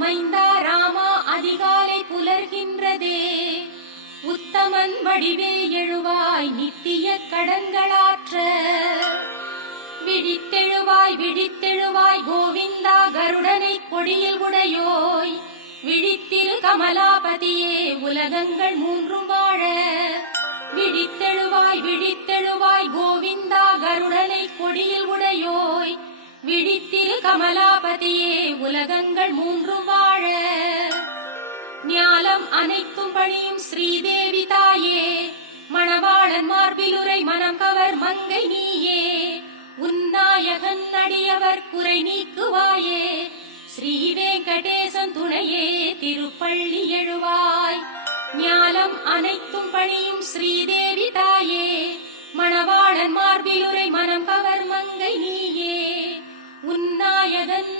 மைந்தா ராமா அதிகாலை புலர்கின்றதே. உத்தமன் வடிவே எழுவாய் நித்திய கடன்களாற்ற. விழித்தெழுவாய் விழித்தெழுவாய் கோவிந்தா கருடனை கொடியில் உடையோய். விழித்திரு கமலாபதியே உலகங்கள் மூன்றும் வாழ. விழித்தெழுவாய் விழித்தெழுவாய் கோவிந்தா கருடனை கொடியில் உடையோய். விழித்திரு கமலாபதியே உலகங்கள் மூன்றும் வாழ. ஞாலம் அனைத்தும் பணியும் ஸ்ரீதேவி தாயே. மணவாளன் மார்பிலுரை மனம் கவர் மங்கை நீயே. உன்னாயகன் அடியவர் குறை நீக்குவாயே. ஸ்ரீ வெங்கடேசன் துணையே திருப்பள்ளி எழுவாய். ஞாலம் அனைத்தும் பணியும் ஸ்ரீதேவி தாயே. மணவாளன் மார்பிலுரை மனம் கவர் மங்கை நீயே. உன்னாயகன்